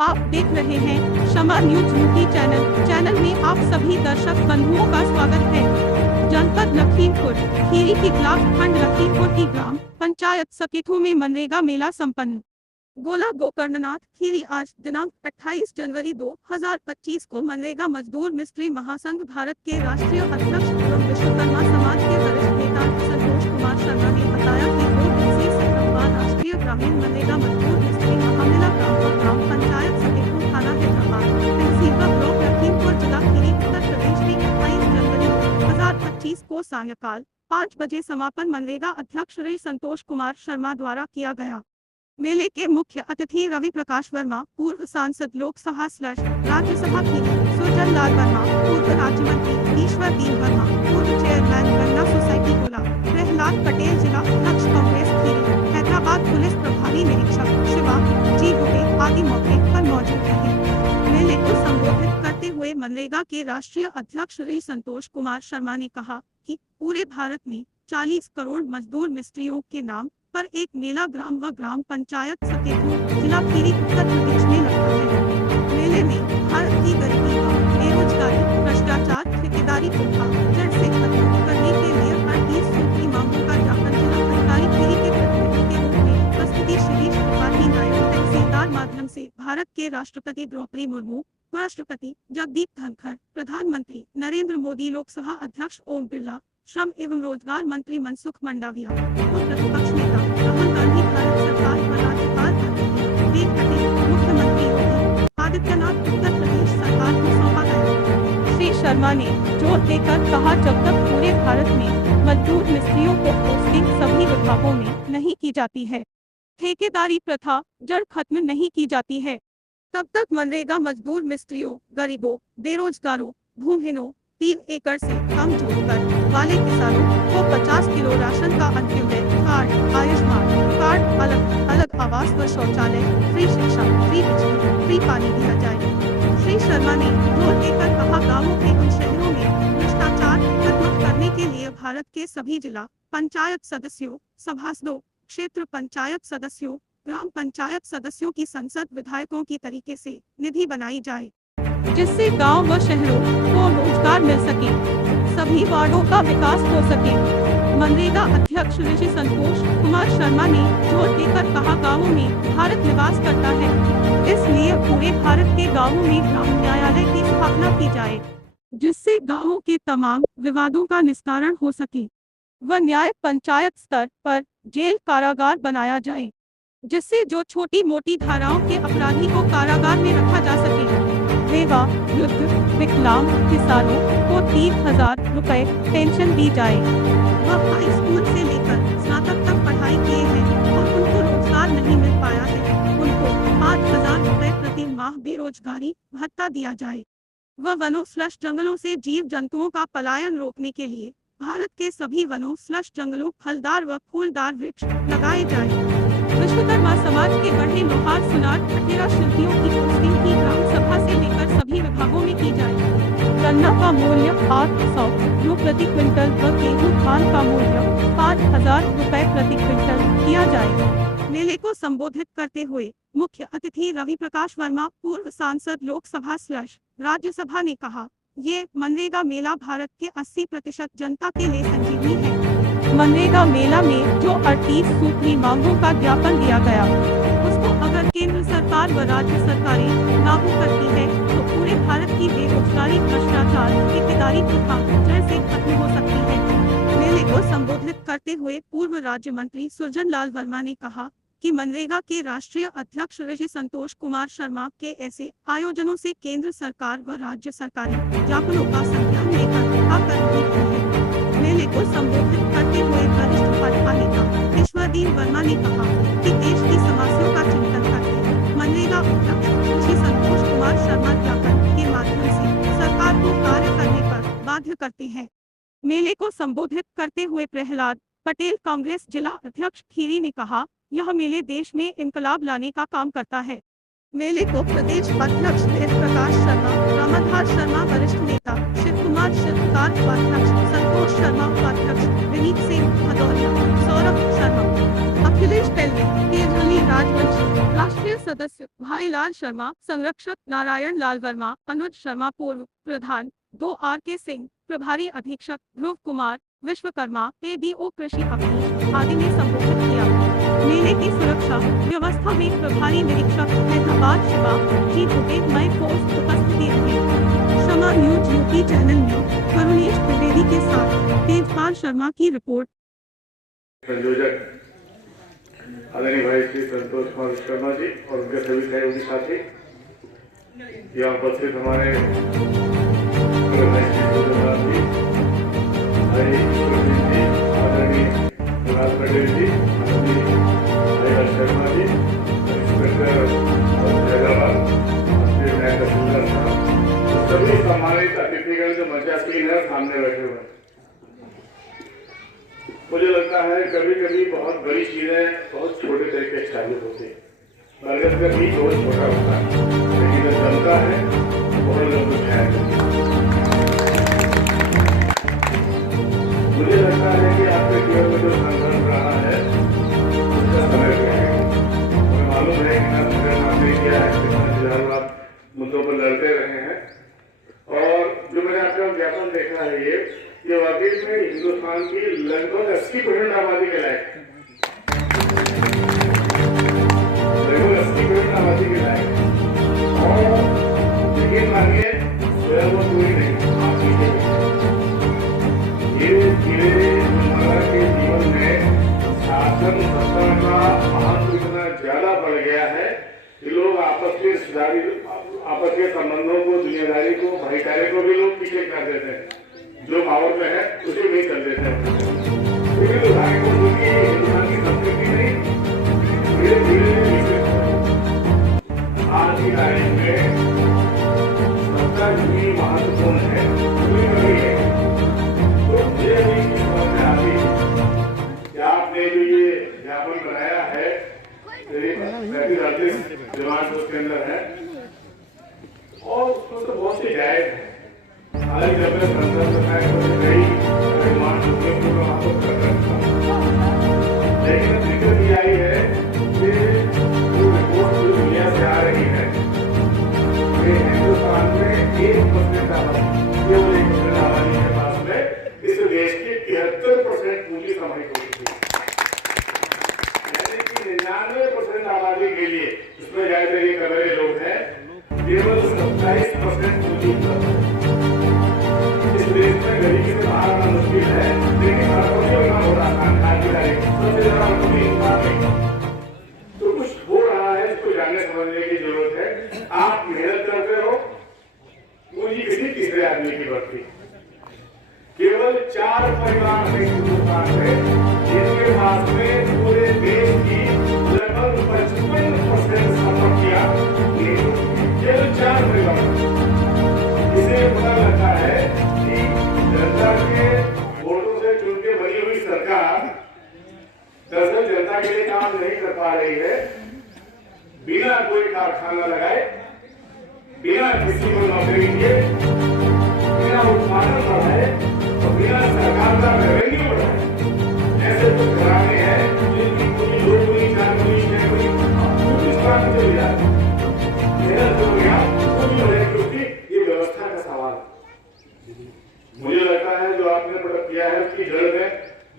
आप देख रहे हैं क्षमा न्यूज यूपी चैनल में आप सभी दर्शक बंधुओं का स्वागत है। जनपद लखीमपुर खीरी की ब्लॉक खंड लखीमपुर की ग्राम पंचायत सकेथू में मनरेगा मेला संपन्न। गोला गोकर्णनाथ खीरी आज दिनांक 28 जनवरी 2025 को मनरेगा मजदूर मिस्त्री महासंघ भारत के राष्ट्रीय अध्यक्ष एवं विश्वकर्मा समाज के वरिष्ठ नेता संतोष कुमार शर्मा ने बताया कि 2 दिवसीय सत्रहवां राष्ट्रीय ग्रामीण मनरेगा मजदूर मिस्त्री महामेला ग्राम पंचायत सकेथू थाना हैदराबाद तहसील ब्लॉक लखीमपुर जिला खीरी उत्तर प्रदेश में 28 जनवरी 2025 को सायंकाल 5 बजे समापन मनरेगा अध्यक्ष श्री संतोष कुमार शर्मा द्वारा किया गया। मेले के मुख्य अतिथि रवि प्रकाश वर्मा, पूर्व सांसद लोकसभा राज्यसभा की सुरजन लाल वर्मा, पूर्व राज्य मंत्री ईश्वर दीन वर्मा, पूर्व चेयरमैन गन्ना सोसाइटी गोला, प्रहलाद पटेल, जिला अध्यक्ष कांग्रेस खीरी, हैदराबाद पुलिस प्रभारी निरीक्षक शिवा जी दुबे आदि मौके पर मौजूद रहे। मेले को संबोधित करते हुए मनरेगा के राष्ट्रीय अध्यक्ष श्री संतोष कुमार शर्मा ने कहा कि पूरे भारत में 40 करोड़ मजदूर मिस्त्रियों के नाम पर एक मेला ग्राम व ग्राम पंचायत सकेथू जिला खीरी उत्तर प्रदेश में लगता है। मेले में भारत की गरीबी, बेरोजगारी, भ्रष्टाचार, ठेकेदारी प्रथा जड़ से खत्म करने के लिए 38 सूत्री मांगों का ज्ञापन जिला अधिकारी खीरी के प्रतिनिधि के रूप में प्रस्तुति शिरीष त्रिपाठी नायक तहसीलदार माध्यम से भारत के राष्ट्रपति द्रौपदी मुर्मू, उपराष्ट्रपति जगदीप धनखड़, प्रधानमंत्री नरेंद्र मोदी, लोकसभा अध्यक्ष ओम बिरला, श्रम एवं रोजगार मंत्री मनसुख मंडाविया, प्रतिपक्ष नेता राहुल गांधी, भारत सरकार व राज्यपाल मुख्यमंत्री योगी आदित्यनाथ उत्तर प्रदेश सरकार को सौंपा गया। श्री शर्मा ने जोर देकर कहा, जब तक पूरे भारत में मजदूर मिस्त्रियों को पोस्टिंग सभी विभागों में नहीं की जाती है, ठेकेदारी प्रथा जड़ खत्म नहीं की जाती है, तब तक मनरेगा मजदूर मिस्त्रियों, गरीबों, बेरोजगारों, भूमिहीनों, 3 एकड़ से कम जोड़कर वाले किसानों को 50 किलो राशन का अंत्योदय कार्ड, आयुष्मान कार्ड, अलग अलग आवास व शौचालय, फ्री शिक्षा, फ्री बिजली, फ्री पानी दिया जाए। श्री शर्मा ने जोर देकर कहा, गाँवों एवं शहरों में भ्रष्टाचार खत्म करने के लिए भारत के सभी जिला पंचायत सदस्यों, सभासदों, क्षेत्र पंचायत सदस्यों, ग्राम पंचायत सदस्यों की संसद विधायकों की तरीके से निधि बनाई जाए, जिससे गांव व शहरों को रोजगार मिल सके, सभी वार्डों का विकास हो सके। मनरेगा अध्यक्ष श्री संतोष कुमार शर्मा ने जोर देकर कहा, गांवों में भारत निवास करता है, इसलिए पूरे भारत के गांवों में ग्राम न्यायालय की स्थापना की जाए, जिससे गांवों के तमाम विवादों का निस्तारण हो सके व न्याय पंचायत स्तर पर जेल कारागार बनाया जाए, जिससे जो छोटी मोटी धाराओं के अपराधी को कारागार में रखा जा सके। सेवा, युद्ध, विकलांग किसानों को 30,000 रुपए पेंशन दी जाए। वह हाई स्कूल से लेकर स्नातक तक पढ़ाई किए हैं और उनको रोजगार नहीं मिल पाया है, उनको 5,000 रुपए प्रति माह बेरोजगारी भत्ता दिया जाए। वह वनों जंगलों से जीव जंतुओं का पलायन रोकने के लिए भारत के सभी वनों जंगलों फलदार व फूलदार वृक्ष लगाए जाए। विश्वकर्मा समाज के गढ़े लोहार सुनार खटेरा शिल्पियों की पोस्टिंग की ग्राम सभा से लेकर सभी विभागों में की जाए। गन्ना का मूल्य 800 रु प्रति क्विंटल व गेहूं धान का मूल्य 5,000 रुपए प्रति क्विंटल किया जाए। मेले को संबोधित करते हुए मुख्य अतिथि रवि प्रकाश वर्मा, पूर्व सांसद लोकसभा राज्यसभा ने कहा, ये मनरेगा मेला भारत के 80% जनता के लिए संजीवनी है। मनरेगा मेला में जो 38 सूत्री मांगों का ज्ञापन दिया गया, उसको अगर केंद्र सरकार व राज्य सरकारें लागू करती है तो पूरे भारत की बेरोजगारी, भ्रष्टाचार, ठेकेदारी प्रथा जड़ से खत्म हो सकती है। मेले को संबोधित करते हुए पूर्व राज्य मंत्री सुरजन लाल वर्मा ने कहा कि मनरेगा के राष्ट्रीय अध्यक्ष श्री संतोष कुमार शर्मा के ऐसे आयोजनों से केंद्र सरकार व राज्य सरकारें ज्ञापनों का संज्ञान लेकर काम कर रही है। मेले को संबोधित करते हुए वरिष्ठ भाजपा नेता ईश्वरदीन वर्मा ने कहा कि देश की समस्याओं का चिंतन करके मनरेगा अध्यक्ष श्री संतोष कुमार शर्मा ज्ञापन के माध्यम से सरकार को कार्य करने पर बाध्य करते हैं। मेले को संबोधित करते हुए प्रहलाद पटेल, कांग्रेस जिला अध्यक्ष खीरी ने कहा, यह मेले देश में इंकलाब लाने का काम करता है। मेले को प्रदेश अध्यक्ष वेद प्रकाश शर्मा, रामाधार शर्मा वरिष्ठ नेता, शिव कुमार शिल्पकार उपाध्यक्ष, संतोष शर्मा उपाध्यक्ष, विनीत सिंह भदौरिया, सौरभ शर्मा अखिलेश टेलवे, तेजस्वी राजवंशी, राष्ट्रीय सदस्य भाईलाल शर्मा, संरक्षक नारायण लाल वर्मा, अनुज शर्मा, पूर्व प्रधान 2 RK सिंह, प्रभारी अधीक्षक ध्रुव कुमार, विश्वकर्मा, ADO कृषि अवनीश आदि ने संबोधित किया। मेले की सुरक्षा व्यवस्था में प्रभारी निरीक्षक हैदराबाद शिवा जी दुबे मई पोस्ट उपस्थिति रहे। क्षमा न्यूज यूपी चैनल में करुणेश त्रिवेदी के साथ तेजपाल शर्मा की रिपोर्ट। संयोजक आदरणीय भाई श्री संतोष कुमार शर्मा जी और उनके सभी सहयोगी साथी, यहाँ उपस्थित हमारे भाई जी, आदरणीय प्रभात पटेल जी, आदरणीय शर्मा जी, इंस्पेक्टर हैदराबाद, सभी सम्मानित अतिथिगण जो मंचासीन है सामने बैठे हुए हैं। मुझे लगता है कभी कभी बहुत बड़ी चीजें बहुत छोटे तरीके से चालू होती है। बरगद का बीज बहुत छोटा होता है, लेकिन जब जमता है बहुत लोग छाया करते हैं। मुझे लगता है कि आपके जीवन में जो संघर्ष रहा है उसका समय रहेगा। मुझे मालूम है कि संघर्ष आपने किया है, कितना आप मुद्दों पर लड़ते रहे हैं, और जो मैंने आपका ज्ञापन देखा है ये वाकई में हिंदुस्तान की लगभग 80% आबादी के लायक है, लगभग 80% आबादी के लायक है। और यकीन मानिए स्वयं वो पूरी नहीं, आप ये धीरे रोजमर्रा के जीवन में शासन सत्ता का महत्व इतना ज्यादा बढ़ गया है कि लोग आपस के संबंधों को, दुनियादारी को, भाईचारे को भी लोग पीछे कर देते हैं। जो पावर में है उसे भी कर देते हैं। लेकिन दुर्भाग्य हिंदुस्तान की संस्कृति नहीं धीरे धीरे आज की तारीख में सत्ता जितनी महत्वपूर्ण है उतनी कमी है। तो मुझे भी समझ में आती कि आपने जो ये ज्ञापन बनाया है 35-38 डिमांड उसके अंदर है और उसमें तो बहुत सी जायज है। हालांकि जब मैं संसद में कई डिमांड होती है तो आपको कर सकता हूँ, लेकिन दिक्कत ये आई है कि जो रिपोर्ट पूरी दुनिया से आ रही है कि हिंदुस्तान में 1% आबादी, केवल 1% आबादी के पास में इस देश की 73% पूंजी समाहित हो चुकी है। यानी कि 99% आबादी के लिए उसमें ज्यादा ये कर रहे लोग हैं, केवल 27% पूंजी उपलब्ध है। देश में गरीबी से बाहर आना मुश्किल है, लेकिन अर्थव्यवस्था होना हो रहा है। आज की तारीख सबसे ज्यादा अर्थव्यवस्था हिंदुस्तान में तो कुछ हो रहा है, इसको जानने समझने की जरूरत है। आप मेहनत करते हो, पूंजी किसी तीसरे आदमी की बढ़ती। केवल 4 परिवार है हिंदुस्तान में जिनके पास में पूरे देश की लगभग 55% संपत्तियां केवल 4 परिवार। इसे पता लगता है जनता के वोटों से चुन के बनी हुई सरकार दरअसल जनता के लिए काम नहीं कर पा रही है। बिना कोई कारखाना लगाए, बिना किसी को नौकरी दिए, बिना उत्पादन बढ़ाए और बिना सरकार का रेवेन्यू बढ़ाए ऐसे कुछ घराने हैं जिनकी पूरी 2 गुनी 4 गुनी 6 गुनी हिंदुस्तान से चली जाती है। ये व्यवस्था का सवाल है। मुझे लगता है जो आपने प्रोडक्ट किया है उसकी जड़ में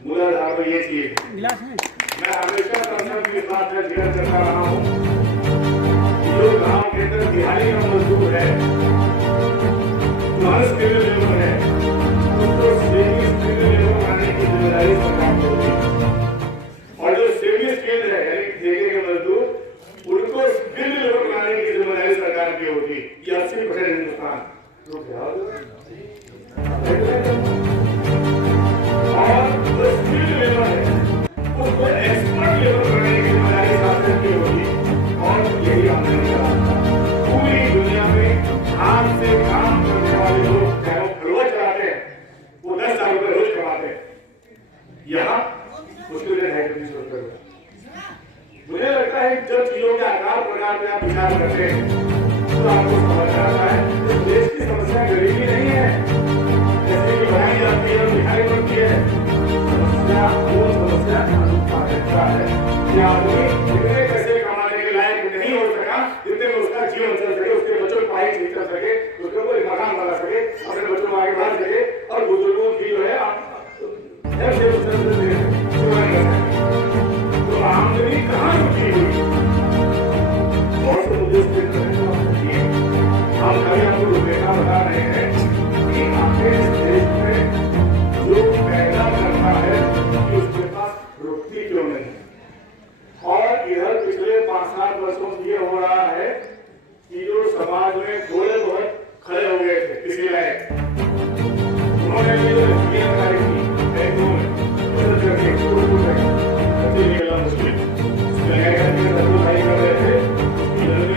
मूलाधार में ये चीज है। मैं हमेशा संसद के साथ जिक्र करता रहा हूँ, जो गांव के अंदर दिहाड़ी का मजदूर है, स्किल लेबर है, उसको सेमी स्किल लेबर बनाने की जिम्मेदारी सरकार की होती है। और जो सेमी स्किल है यानी ठेके के मजदूर, उनको स्किल लेबर बनाने की जिम्मेदारी सरकार की होती है। ये 80% हिंदुस्तान और जो स्किल लेबर है उसको एक्सपर्ट लेबर बनाने की जिम्मेदारी शासन की होगी। और यही हमने कहा पूरी दुनिया में हाथ से काम करने वाले लोग चाहे वो रोज चलाते हैं, वो 10 लाख रुपए रोज कमाते हैं, यहाँ उसके लिए 250 रुपए। मुझे लगता है जब चीजों के आकार प्रकार में आप विचार करते हैं तो आपको समझ आता है कि देश की समस्या गरीबी नहीं है जैसे कि बनाई जाती है और दिखाई पड़ती है। समस्या वो समस्या अनुत्पादकता है। समाज में थोड़े बहुत खड़े हो गए थे किसी लायक। उन्होंने भी जो स्कीम कार्य की एक दो निकला मुश्किल भाई कर रहे थे।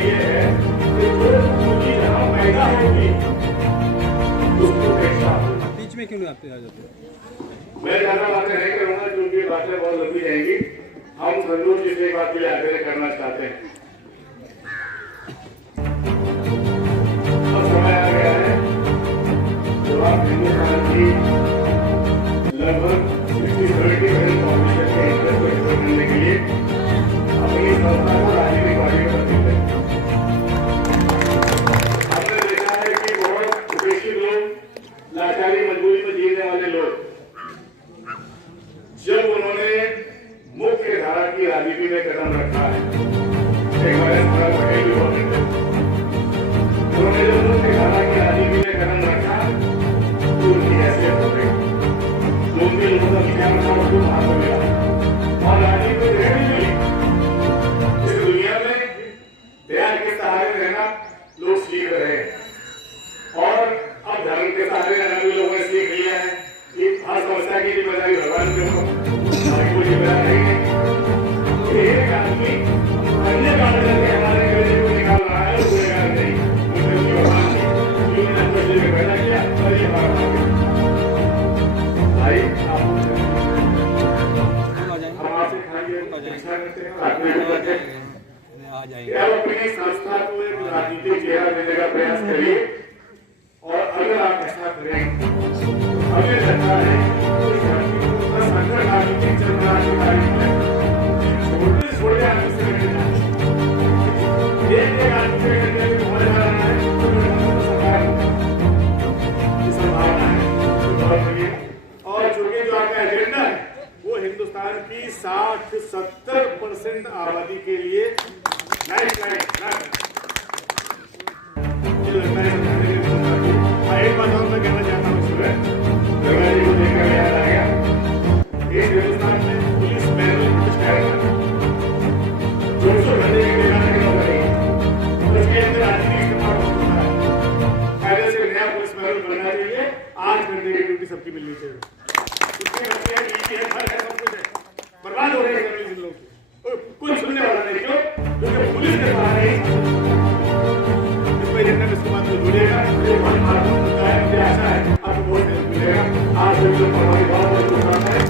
ये है कि जो पूंजी जहाँ पैदा होगी उसको पैसा। बीच में क्यों नहीं आते आ जाते? मैं ज्यादा बातें नहीं करूंगा क्योंकि बातें बहुत लंबी जाएंगी। हम संतोष जी से एक बात के लिए आग्रह करना चाहते हैं। अब समय आ गया है जब आप हिंदुस्तान की लगभग 60-70% पॉपुलेशन के इंटरेस्ट को एक्सप्लोर करने के लिए अपनी संस्था को राजनीतिक पार्टी में बदलते हैं। हमने देखा है कि बहुत उपेक्षित लोग, लाचारी मजबूरी में जीने वाले लोग, जब उन्होंने मुख्य धारा की राजनीति में कदम रखा है, एक बार पटेल भी बोलते थे, उन्होंने जब मुख्य धारा की राजनीति में कदम रखा तो उनकी हैसियत हो गई, उनके लोगों का विचार था उनको भाग मिला और राजनीति में रह भी मिली। इस दुनिया में प्यार के सहारे रहना लोग सीख रहे हैं और अब धर्म के सहारे रहना भी लोगों ने सीख लिया है कि हर समस्या की जिम्मेदारी भगवान के ऊपर, बाकी कोई जिम्मेदारी नहीं है। एक आदमी अन्य काम करके हमारे गले को निकाल रहा है, उसको निकाल नहीं, उसने उसकी भगवान की जीवन में पैदा किया और ये हमारा भाई हम आपसे खाएंगे इच्छा करते हैं आ जाएंगे। आप अपनी संस्था को एक राजनीतिक चेहरा देने का प्रयास करिए और अगर आप ऐसा करें हमें लगता है संकट राजनीतिक चल रहा है छोटे आदमी से एक आदमी से करने में होने जा रहा है सरकार की संभावना है और चूंकि जो आपका एजेंडा है वो हिंदुस्तान की 60-70% आबादी के लिए एक बात और मैं कहना चाहता हूँ सुबह गंगा जी को देखकर याद आ गया एक हिंदुस्तान में पुलिस मैनुअल प्रतिष्ठान 200 घंटे के बिना नहीं उसके अंदर राजनीतिक इस्तेमाल होता है। कायदे से नया पुलिस मैनुअल बनना चाहिए, 8 घंटे की ड्यूटी सबकी मिलनी चाहिए। उसके घंटे की है, घर है, सब कुछ है, बर्बाद हो रहे हैं लोग कुछ सुनने वाला नहीं। क्यों? क्योंकि पुलिस के सहारे इसमें जितने भी समाज में जुड़ेगा ये बहुत महत्वपूर्ण मुद्दा है। मुझे आशा है आपको बहुत हेल्प मिलेगा। आज जो हमारी बहुत बहुत शुभकामनाएं है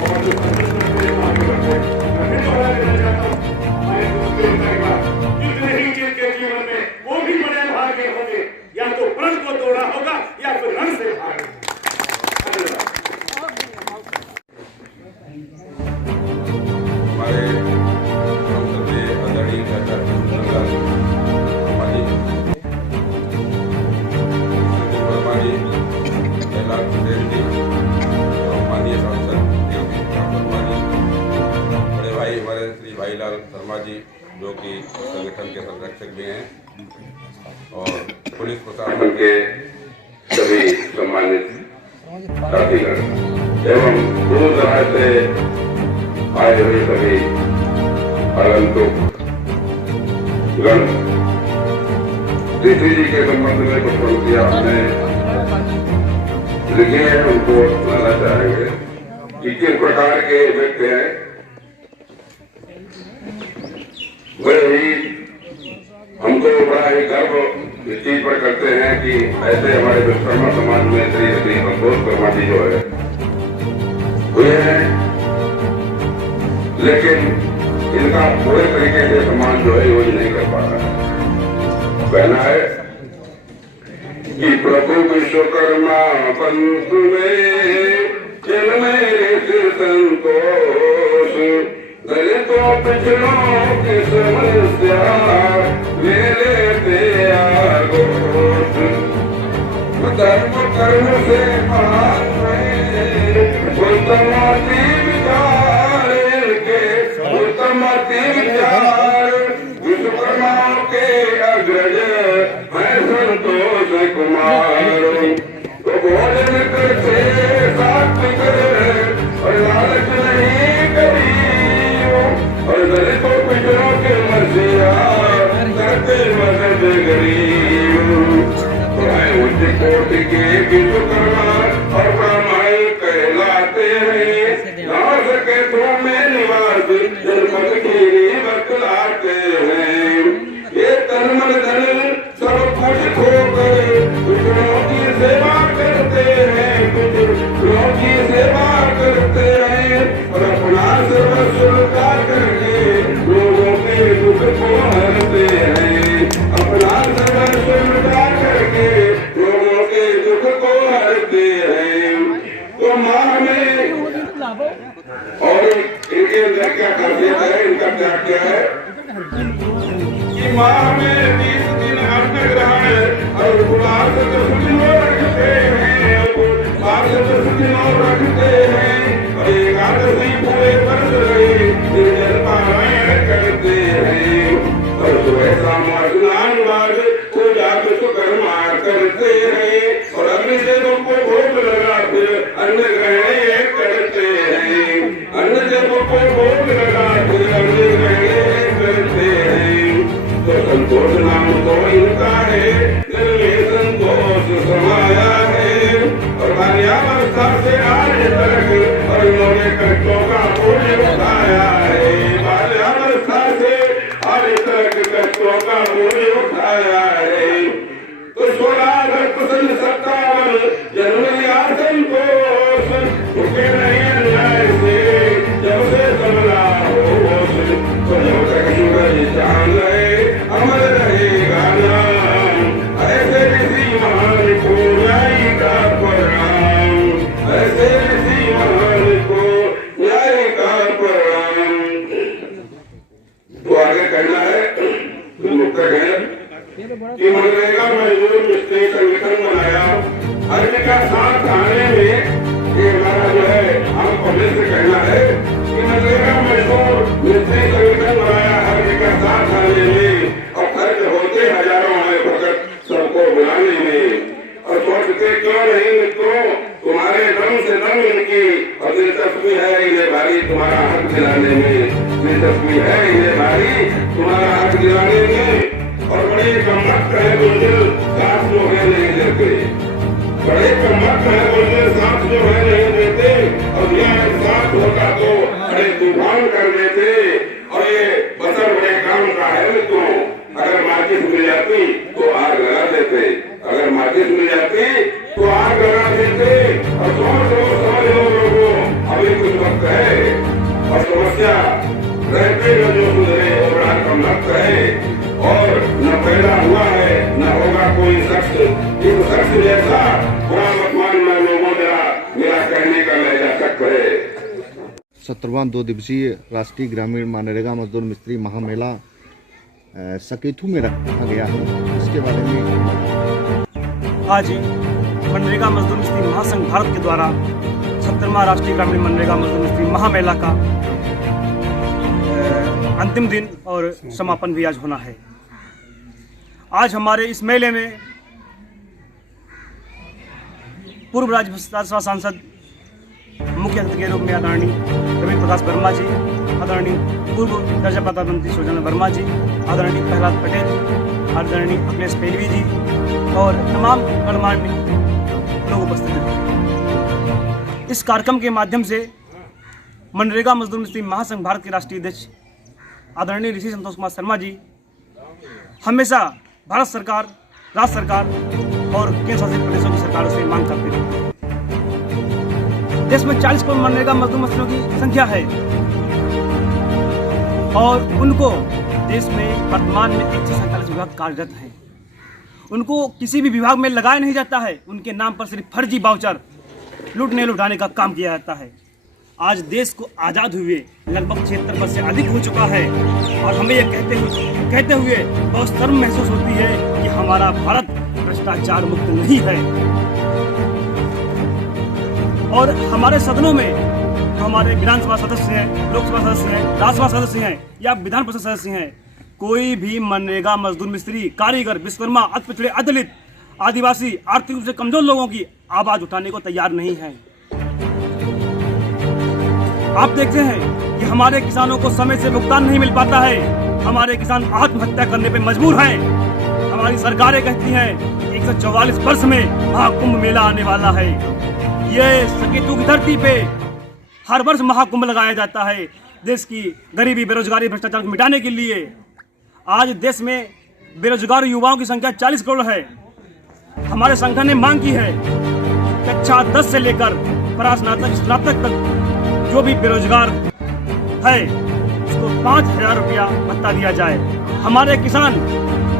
और जो संघर्ष करते हैं आगे बढ़ते हैं। मैं फिर दोबारा कहना चाहता हूँ हमारे दूसरे परिवार जितने ही जिनके जीवन में वो भी बड़े भाग्य होंगे, या तो प्रण को तोड़ा होगा या फिर रण से भागे। हमारे संसदीय आदरणीय नेता हमारी कैलाश पटेल जी और माननीय सांसद बड़े भाई हमारे श्री भाईलाल शर्मा जी जो कि संगठन के संरक्षक भी हैं और पुलिस प्रशासन के सभी सम्मानित साथीगण एवं दूर दराज से आए हुए सभी आगंतुक गण ऋषि जी के संबंध में कुछ पंक्तियां हमने लिखी है, उनको सुनाना चाहेंगे कि किस प्रकार के व्यक्ति हैं। बड़े ही हमको बड़ा ही गर्व इस चीज पर करते हैं कि ऐसे हमारे विश्वकर्मा समाज में श्री संतोष शर्मा जी जो है हुए हैं, लेकिन इनका पूरे तरीके से सम्मान जो है यूज नहीं कर पा रहा है। कहना है कि प्रभु विश्वकर्मा पंथ में संतोष दलितों पिछड़ों की समस्या ले लेते आगोश धर्म कर्म से उत्तमति विचार विश्वकर्माओं के अग्रज है संतोष कुमार। तो भोजन करते सात्विक और लालच नहीं करी और दलितों पिछड़ों के मसीहा करते मदद गरीब उच्च कोटि के विश्वकर्मा और ब्राह्मण कहलाते हैं। ना सके तो में निवास जनपद की बतलाते हैं। ये तन मन धन सब कुछ खोकर दूसरों की सेवा करते हैं, दूसरों की सेवा करते हैं और अपना सर्वस्व लुटा करके लोगों के दुख को हरते हैं। अपना सर्वस्व लुटा करके लोगों के दुख को हरते हैं। तो माँ में और इनके अंदर क्या खासियत है, इनका क्या क्या है कि माँ में 20 दिन अन्न ग्रहण और गुलाब तो सुनो रखते हैं, गुलाब तो सुनो रखते हैं और एकादशी पूरे व्रत रहे निर्जल पारायण करते हैं और सुबह शाम स्नान बाद पूजा विश्वकर्मा करते हैं और अग्नि देवों को भोग लगा फिर अन्न ग्रहण करते हैं। अन्न देवों को भोग लगा फिर अन्न ग्रहण करते हैं। तो संतोष नाम तो इनका है, दिल में संतोष समाया है और बाल्यावस्था से आज तक और इन्होंने कष्टों का बोझ उठाया है। बाल्यावस्था से आज तक कष्टों का बोझ उठाया है। तो 16 अगस्त 57 जन्म लिया संतोष, रुके नहीं अन्याय से जब से संभला होश। तो जब तक सूरज चांद है अमर रहेगा नाम, ऐसे ऋषि महान को न्याय का प्रणाम, ऐसे ऋषि महान को न्याय का प्रणाम। तो आगे कहना है उत्तर है कि मनरेगा मजदूर मिस्त्री संगठन बनाया। हर का साथ आने में ये हमारा जो है हम पब्लिक से कहना है कि मनरेगा मजदूर मिस्त्री संगठन बनाया। हर का साथ आने में और खर्च होते हजारों आए भगत सबको बुलाने में और सोचते क्यों नहीं मित्रों तुम्हारे दम से दम इनकी और दिलचस्पी है इन्हें भारी तुम्हारा हक दिलाने में, दिलचस्पी है इन्हें भारी तुम्हारा हक दिलाने में। और बड़े कमत है गुंजल साथ जो है नहीं देते, बड़े कमत है गुंजल साथ जो है नहीं देते और यह साथ होता तो बड़े तूफान कर देते। और ये बसर बड़े काम का है मित्रों। अगर माचिस मिल जाती तो आग लगा देते, अगर माचिस मिल जाती तो आग लगा देते। और समझ लो लोगों अभी कुछ वक्त है और समस्या रहते न जो सुधरे वो बड़ा कम वक्त है और न पैदा हुआ है न होगा कोई शख्स इस शख्स जैसा बुरा मतमान में लोगों मेरा कहने का लहजा शक है। 17वां 2 दिवसीय राष्ट्रीय ग्रामीण मनरेगा मजदूर मिस्त्री महामेला सकेतु में रखा गया है। इसके बारे में आज मनरेगा मजदूर मिस्त्री महासंघ भारत के द्वारा 17वां राष्ट्रीय ग्रामीण मनरेगा मजदूर मिस्त्री महामेला का अंतिम दिन और समापन भी आज होना है। आज हमारे इस मेले में पूर्व राज्यसभा सांसद मुख्य अतिथि के रूप में आदरणीय रवि प्रकाश वर्मा जी, आदरणीय पूर्व दर्जा प्रधानमंत्री सुजन वर्मा जी, आदरणीय प्रहलाद पटेल, आदरणीय अखिलेश पेलवी जी और तमाम गणमान्य लोग उपस्थित हैं। इस कार्यक्रम के माध्यम से मनरेगा मजदूर मिस्त्री महासंघ भारत के राष्ट्रीय अध्यक्ष आदरणीय ऋषि संतोष कुमार शर्मा जी हमेशा भारत सरकार, राज्य सरकार और केंद्र शासित प्रदेशों की सरकारों से मांग करते हैं। देश में 40 करोड़ मनरेगा मजदूर मिस्त्रियों की संख्या है और उनको देश में वर्तमान में 147 विभाग कार्यरत हैं। उनको किसी भी विभाग में लगाया नहीं जाता है, उनके नाम पर सिर्फ फर्जी वाउचर लूटने लुटाने का काम किया जाता है। आज देश को आज़ाद हुए लगभग 76 वर्ष से अधिक हो चुका है और हमें यह कहते हुए बहुत शर्म महसूस होती है कि हमारा भारत भ्रष्टाचार मुक्त नहीं है। और हमारे सदनों में हमारे विधानसभा सदस्य हैं, लोकसभा सदस्य हैं, राज्यसभा सदस्य हैं या विधान परिषद सदस्य हैं, कोई भी मनरेगा मजदूर मिस्त्री, कारीगर, विश्वकर्मा, अति पिछड़े, अदलित, आदिवासी, आर्थिक रूप से कमजोर लोगों की आवाज उठाने को तैयार नहीं है। आप देखते हैं कि हमारे किसानों को समय से भुगतान नहीं मिल पाता है, हमारे किसान आत्महत्या करने पे मजबूर हैं। हमारी सरकारें कहती हैं 144 वर्ष में महाकुंभ मेला आने वाला है। ये सकेतु की धरती पे हर वर्ष महाकुंभ लगाया जाता है देश की गरीबी, बेरोजगारी, भ्रष्टाचार को मिटाने के लिए। आज देश में बेरोजगार युवाओं की संख्या 40 करोड़ है। हमारे संगठन ने मांग की है कक्षा 10 से लेकर स्नातक तक जो भी बेरोजगार है उसको 5,000 रुपया भत्ता दिया जाए। हमारे किसान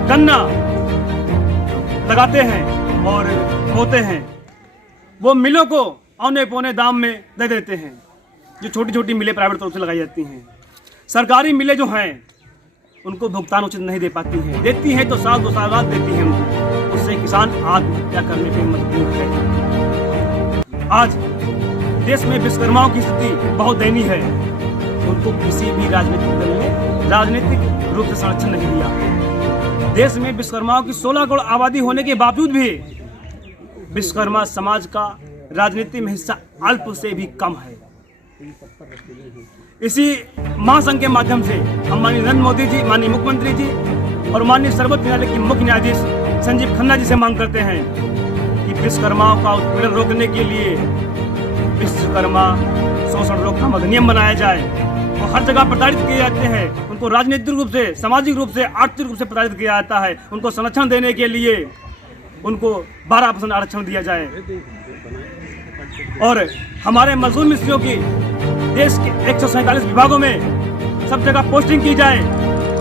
गन्ना लगाते हैं और बोते हैं, वो मिलों को औने पौने दाम में दे देते हैं। जो छोटी छोटी मिलें प्राइवेट तौर से लगाई जाती हैं, सरकारी मिलें जो हैं उनको भुगतान उचित नहीं दे पाती हैं, देती हैं तो साल 2 साल बाद देती हैं उनको। उससे किसान आत्महत्या करने पर मजबूर है। आज देश में विश्वकर्माओं की स्थिति बहुत दयनीय है। उनको किसी भी राजनीतिक दल ने राजनीतिक रूप से संरक्षण नहीं दिया। देश में विश्वकर्माओं की 16 करोड़ आबादी होने के बावजूद भी विश्वकर्मा समाज का राजनीति में हिस्सा अल्प से भी कम है। इसी महासंघ के माध्यम से हम माननीय नरेंद्र मोदी जी, माननीय मुख्यमंत्री जी और माननीय सर्वोच्च न्यायालय के मुख्य न्यायाधीश संजीव खन्ना जी से मांग करते हैं कि विश्वकर्माओं का उत्पीड़न रोकने के लिए विश्वकर्मा शोषण रोकथाम अधिनियम बनाया जाए। वो हर जगह प्रताड़ित किए जाते हैं, उनको राजनीतिक रूप से, सामाजिक रूप से, आर्थिक रूप से प्रताड़ित किया जाता है। उनको संरक्षण देने के लिए उनको 12% आरक्षण दिया जाए और हमारे मजदूर मिस्त्रियों की देश के 147 विभागों में सब जगह पोस्टिंग की जाए।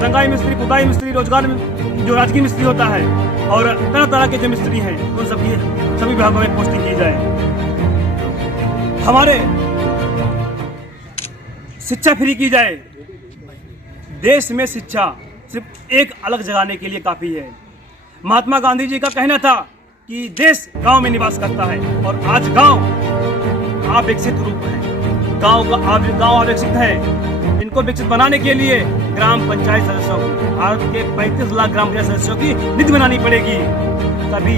रंगाई मिस्त्री, पुताई मिस्त्री, रोजगार जो राजकीय मिस्त्री होता है और तरह तरह के जो मिस्त्री हैं उन सभी विभागों में पोस्टिंग की जाए। हमारे शिक्षा फ्री की जाए। देश में शिक्षा सिर्फ एक अलग जगाने के लिए काफी है। महात्मा गांधी जी का कहना था कि देश गांव में निवास करता है और आज गांव अविकसित रूप है। गांव अविकसित है। इनको विकसित बनाने के लिए ग्राम पंचायत सदस्यों को, भारत के 35 लाख ग्राम पंचायत सदस्यों की नीति बनानी पड़ेगी, तभी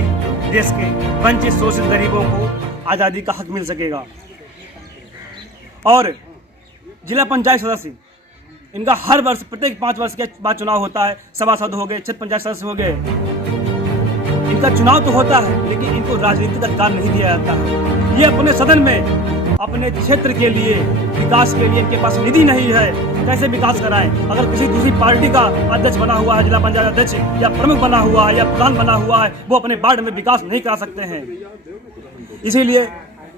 देश के वंचित शोषित गरीबों को आज़ादी का हक मिल सकेगा। और जिला पंचायत सदस्य इनका हर वर्ष प्रत्येक 5 वर्ष के बाद चुनाव होता है। सभासद हो गए, क्षेत्र पंचायत सदस्य हो गए, इनका चुनाव तो होता है लेकिन इनको राजनीतिक अधिकार नहीं दिया जाता है। ये अपने सदन में अपने क्षेत्र के लिए, विकास के लिए इनके पास निधि नहीं है, कैसे विकास कराएं? अगर किसी दूसरी पार्टी का अध्यक्ष बना हुआ है, जिला पंचायत अध्यक्ष या प्रमुख बना हुआ है या प्रधान बना हुआ है, वो अपने वार्ड में विकास नहीं करा सकते हैं। इसीलिए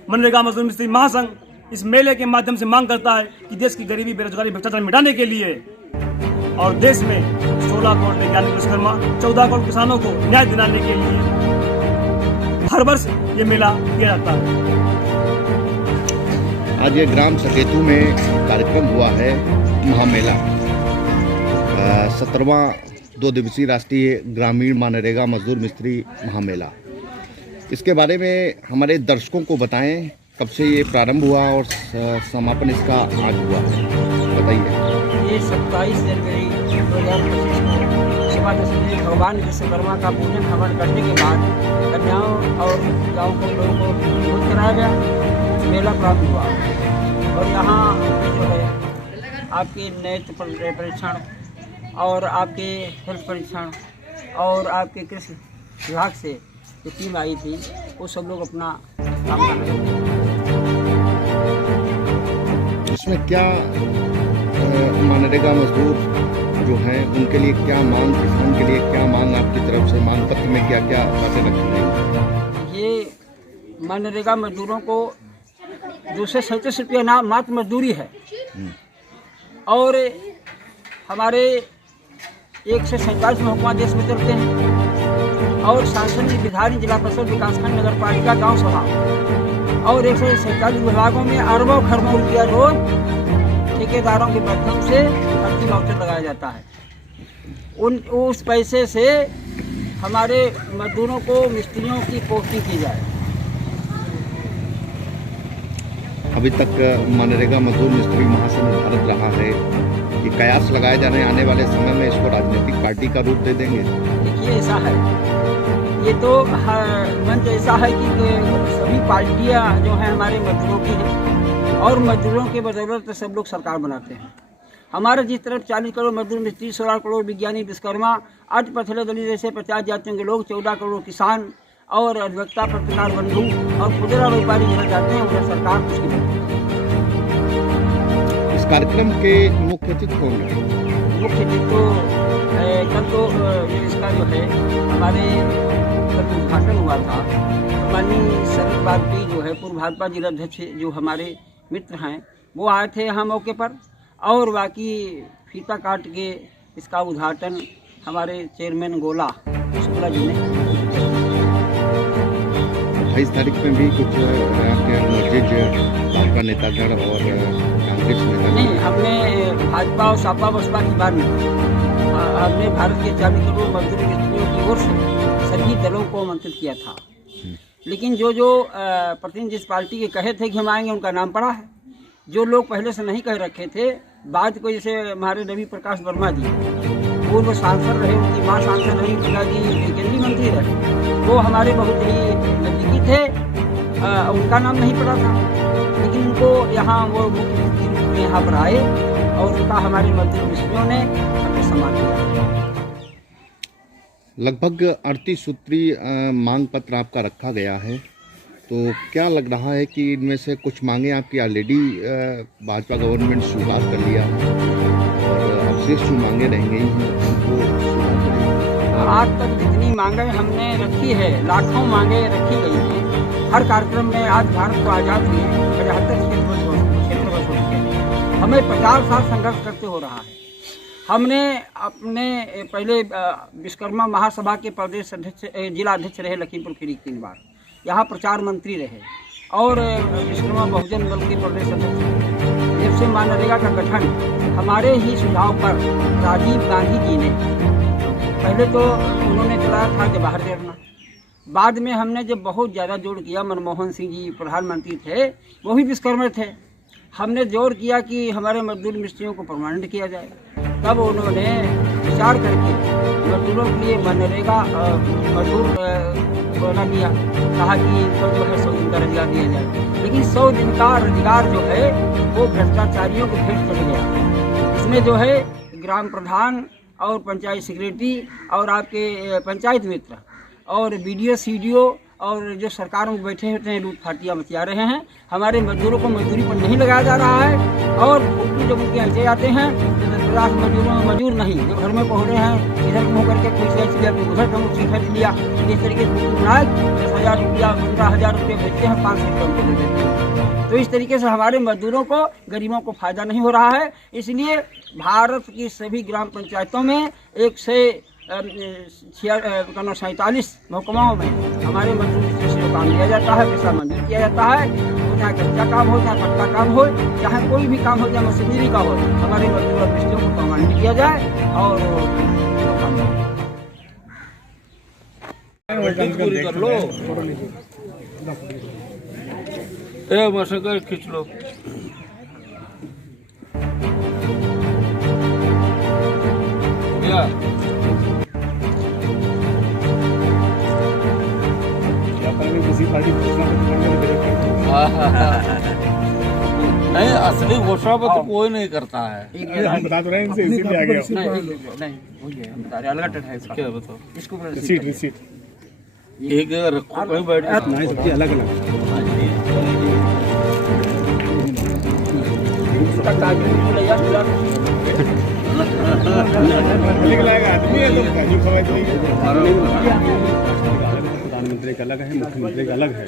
मनरेगा मजदूर मिस्त्री महासंघ इस मेले के माध्यम से मांग करता है कि देश की गरीबी, बेरोजगारी, भ्रष्टाचार मिटाने के लिए और देश में 16 करोड़ वैज्ञानिक विश्वकर्मा, 14 करोड़ किसानों को न्याय दिलाने के लिए हर वर्ष ये मेला किया जाता है। आज ये ग्राम सकेतु में कार्यक्रम हुआ है महामेला, 17वां 2 दिवसीय राष्ट्रीय ग्रामीण मनरेगा मजदूर मिस्त्री महामेला। इसके बारे में हमारे दर्शकों को बताएं, कब से ये प्रारंभ हुआ और समापन इसका आज हुआ है, बताइए। ये 27 जनवरी 2025 को सुबह 10 बजे भगवान विश्वकर्मा का पूजन हवन करने के बाद कन्याओं और गाँव के लोगों को भोज कराया गया, मेला प्राप्त हुआ। और यहाँ जो है आपके नेत्र परीक्षण और आपके हेल्थ परीक्षण और आपके कृषि विभाग से जो टीम आई थी वो सब लोग अपना काम कर रहे थे। इसमें क्या मनरेगा मजदूर जो हैं उनके लिए क्या मांग, किसान के लिए क्या मांग, आपकी तरफ से मांग पत्र में क्या क्या बातें रखी गई? ये मनरेगा मजदूरों को 237 रुपया मात्र मजदूरी है और हमारे 147 महकमा देश में चलते हैं और सांसद विधायक, जिला परिषद, विकासखंड, नगर पालिका, गाँव सभा और 147 विभागों में अरबों खरबों रुपया रोज ठेकेदारों के माध्यम से भर्ती वाउचर लगाया जाता है। उस पैसे से हमारे मजदूरों को, मिस्त्रियों की पोस्टिंग की जाए। अभी तक मनरेगा मजदूर मिस्त्री महासंघ भारत रहा है, ये कयास लगाए जा रहे हैं आने वाले समय में इसको राजनीतिक पार्टी का रूप दे देंगे? देखिए ऐसा है, ये तो मंच ऐसा है कि सभी पार्टियां जो हैं हमारे मजदूरों की हैं और मजदूरों के बदौलत सब लोग सरकार बनाते हैं। हमारे जिस तरफ 40 करोड़ मजदूर मिस्त्री, 16 करोड़ विज्ञानी विश्वकर्मा, 8 पछड़े दलित जैसे 50 जातियों के लोग, 14 करोड़ किसान और अधिवक्ता पत्रकार बंधु और खुदरा व्यापारी जुड़े जाते हैं, उन्हें सरकार कुछ नहीं देती। इस कार्यक्रम के मुख्य अतिथि कौन है? मुख्य अतिथि तो कल तो इसका जो है हमारे कल उद्घाटन हुआ था, माननीय शरद वाजपेयी जो है पूर्व भाजपा जिलाध्यक्ष जो हमारे मित्र हैं वो आए थे यहाँ मौके पर, और बाकी फीता काट के इसका उद्घाटन हमारे चेयरमैन गोला शुक्ला जी ने। 28 तारीख में भी कुछ आपके मस्जिद भाजपा नेतागण और कांग्रेस नेता नहीं, हमने भाजपा और सपा बसपा की बात नहीं, हमने भारत के 40 करोड़ मजदूर मिस्त्रियों की ओर से सभी दलों को आमंत्रित किया था। लेकिन जो प्रतिनिधि जिस पार्टी के कहे थे कि हम आएंगे उनका नाम पड़ा है। जो लोग पहले से नहीं कह रखे थे बाद को, जैसे हमारे रवि प्रकाश वर्मा जी पूर्व सांसद रहे, उनकी माँ सांसद रही, पिताजी केंद्रीय मंत्री रहे, वो हमारे बहुत ही नजदीकी थे, उनका नाम नहीं पड़ा था। लेकिन उनको यहाँ वो मुख्य अतिथि के रूप में यहाँ पर आए और उनका हमारे मजदूर मिस्त्रियों ने हमें सम्मान किया। लगभग 38 सूत्रीय मांग पत्र आपका रखा गया है, तो क्या लग रहा है कि इनमें से कुछ मांगे आपकी ऑलरेडी भाजपा गवर्नमेंट स्वीकार कर लिया है और अब शेष जो मांगे रह गई हैं उनको स्वीकार करेंगे? आज तक जितनी मांगे हमने रखी है, लाखों मांगे रखी गई हैं। हर कार्यक्रम में आज भारत को आज़ाद हुए 75 क्षेत्र बस हो चुके हैं। हमें 50 साल संघर्ष करते हो रहा है। हमने अपने पहले विश्वकर्मा महासभा के प्रदेश अध्यक्ष जिला अध्यक्ष रहे लखीमपुर खीरी 3 बार, यहाँ प्रचार मंत्री रहे और विश्वकर्मा बहुजन दल के प्रदेश अध्यक्ष रहे। जब से मनरेगा का गठन हमारे ही सुझाव पर राजीव गांधी जी ने, पहले तो उन्होंने चलाया था जवाहर योजना, बाद में हमने जब बहुत ज़्यादा जोर किया, मनमोहन सिंह जी प्रधानमंत्री थे, वो भी विश्वकर्मा थे, हमने जोर किया कि हमारे मजदूर मिस्त्रियों को परमानेंट किया जाए। तब उन्होंने विचार करके मजदूरों के लिए मनरेगा मजदूर बना दिया, कहा कि इनको जो है 100 दिन का रोजगार दिया जाए। लेकिन 100 दिन का रोजगार जो है वो भ्रष्टाचारियों को भेंट चढ़ गया। इसमें जो है ग्राम प्रधान और पंचायत सेक्रेटरी और आपके पंचायत मित्र और BDO CDO और जो सरकार में बैठे होते हैं लूट फाटियाँ मचा रहे हैं। हमारे मजदूरों को मजदूरी पर नहीं लगाया जा रहा है और जब उनके ऐसे आते हैं तो 10 मजदूरों में मजदूर नहीं, जो घर में पहुँचे हैं इधर मुँह करके कोई खर्च लिया, कोई उधर कम उससे खर्च लिया। इस तरीके से बनाए 10,000 रुपया 15,000 रुपये भेजते हैं, 500 रुपये उनको दे देते हैं। तो इस तरीके से हमारे मजदूरों को, गरीबों को फ़ायदा नहीं हो रहा है। इसलिए भारत की सभी ग्राम पंचायतों में 147 महकमाओं में हमारे मजदूर से काम किया जाता है, पैसा मंजूर किया जाता है। चाहे कच्चा काम हो, चाहे पक्का काम हो, चाहे कोई भी काम हो, चाहे मशीनरी का हो, हमारे मजदूर और मिस्त्रियों को परमानेंट किया जाए और पूरी कर लो, मशक्कत खींच लो। किसी पार्टी नहीं, असली घोषणा पत्र कोई नहीं करता है। हम बता तो रहे हैं इनसे, इसीलिए आ गया। क्या बताओ इसको रिसीट एक जगह रखो, कहीं बैठ नहीं, सबकी अलग अलग आदमी है लोग प्रधानमंत्री का अलग है, मुख्यमंत्री का अलग है।